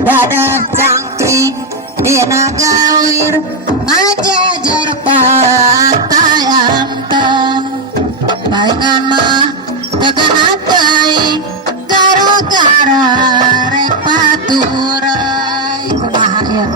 Dadah cangkring dina gawir ngajajar pantai anteng paingan mah tekan teuing gara-gara rek paturai kumaha ya.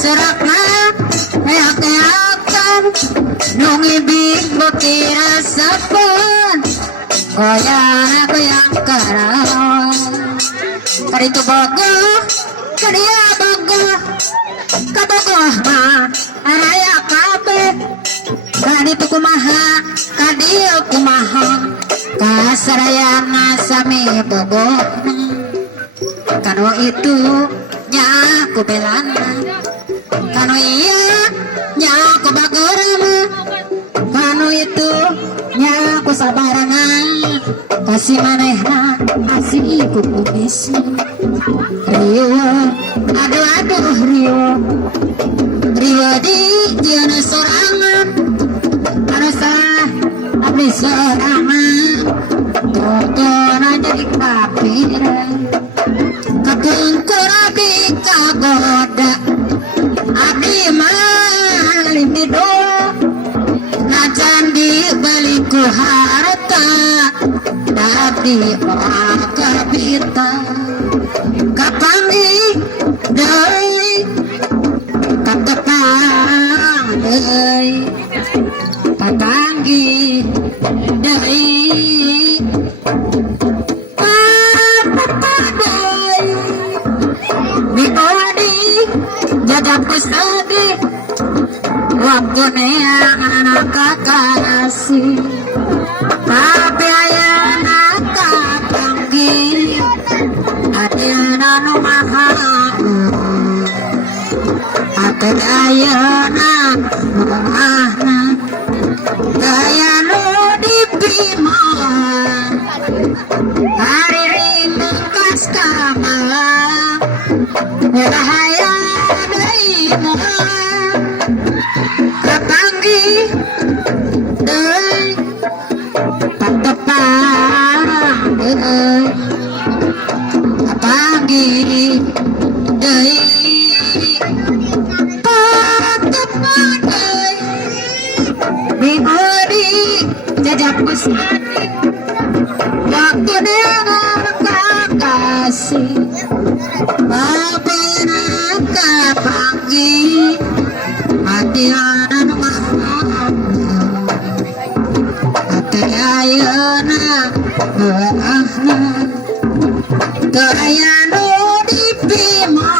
Serakna reak-reakan nungibig bukira sepun goyang-goyang karawan kaditu bogoh kadia bogoh kabogoh mah araya kabeh kaditu kumaha kadia kumaha kasarayana sami bogoh kanu itu nyaku belana kanu iya nyaku bagorana kanu itu nyaku sabarana kasih manehna kasih iku kubis rio aduh rio di jiana sorangan arasa abdi sorangan totona jadi kapiran kakungkur abdi kagoda abdi malimbido najan di baliku harta abdi orang kabita kapangi doi katepang doi Papanggi deui papadai bikodi jajak kusadi waktu anak kakasih tapi ayana kapanggi adina nu maha ate ayana mahna gaya nu dipima hari ringkas kamalang rahaya deui kapanggi deui patepang deui kapanggi deui patepang deui bibodi jajak kusadi waktu dengan kakasih babena kapanggi adianan mahal ate ayana ahna gaya nu dipima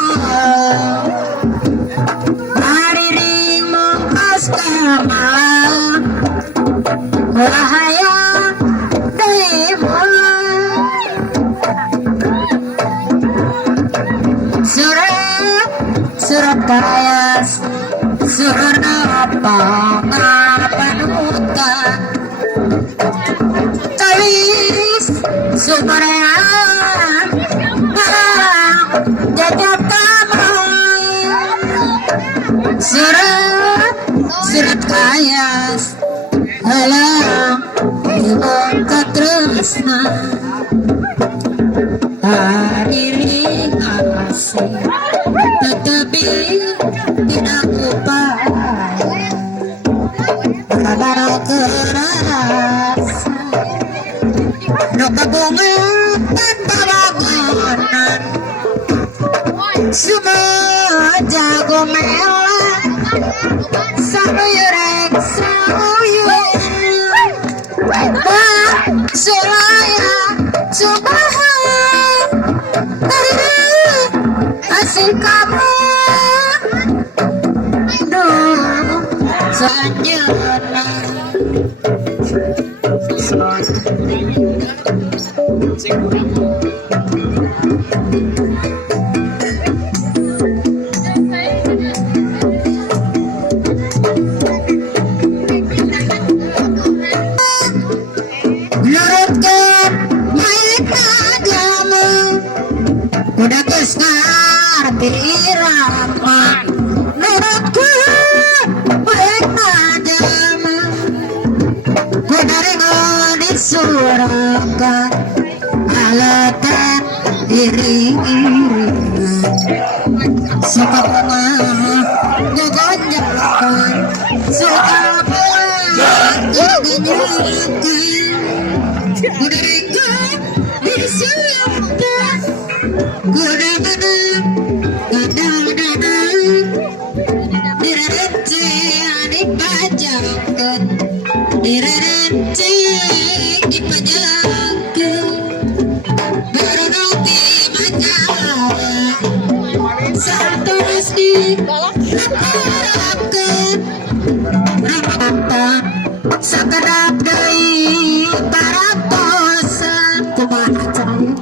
hari ring mengkas kamalang rahaya dewa surat kayas surna pangapanutan tawis sumarean jajak kamang surat kayas halang ibang katresna hadirin kasih tetapi tidak upaya kadang keras no kabungan pawagonan semua jago mewah sayurek sayur suraya subahan asik kamu duh sanjana udah kesar irama menurutku baik madama kudaringo disurakan alatan iring-iringan suka bunga ngegonjakan suka bunga ngegonjakan kudaringo disurakan Sakadap deui paraposan kumaha caranya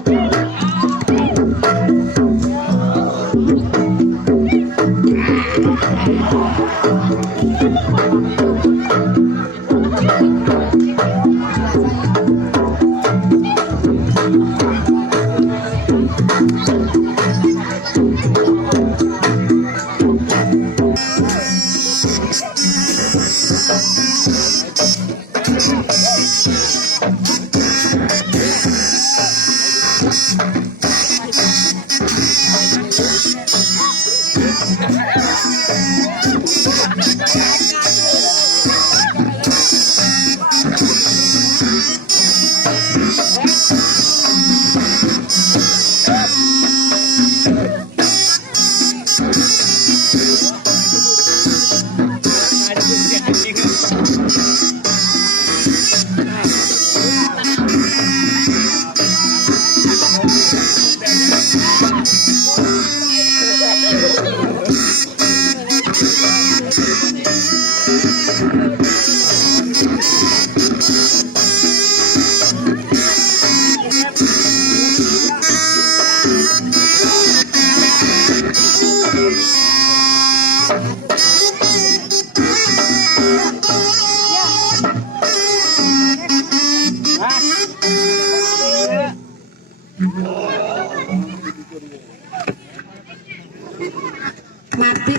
Mati.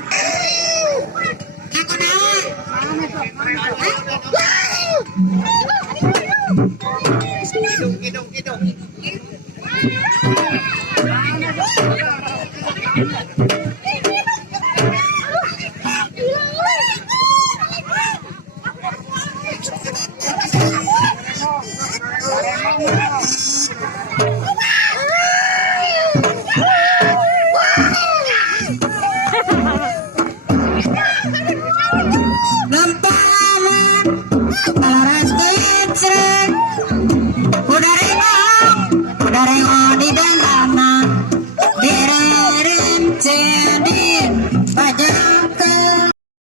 Aku naon?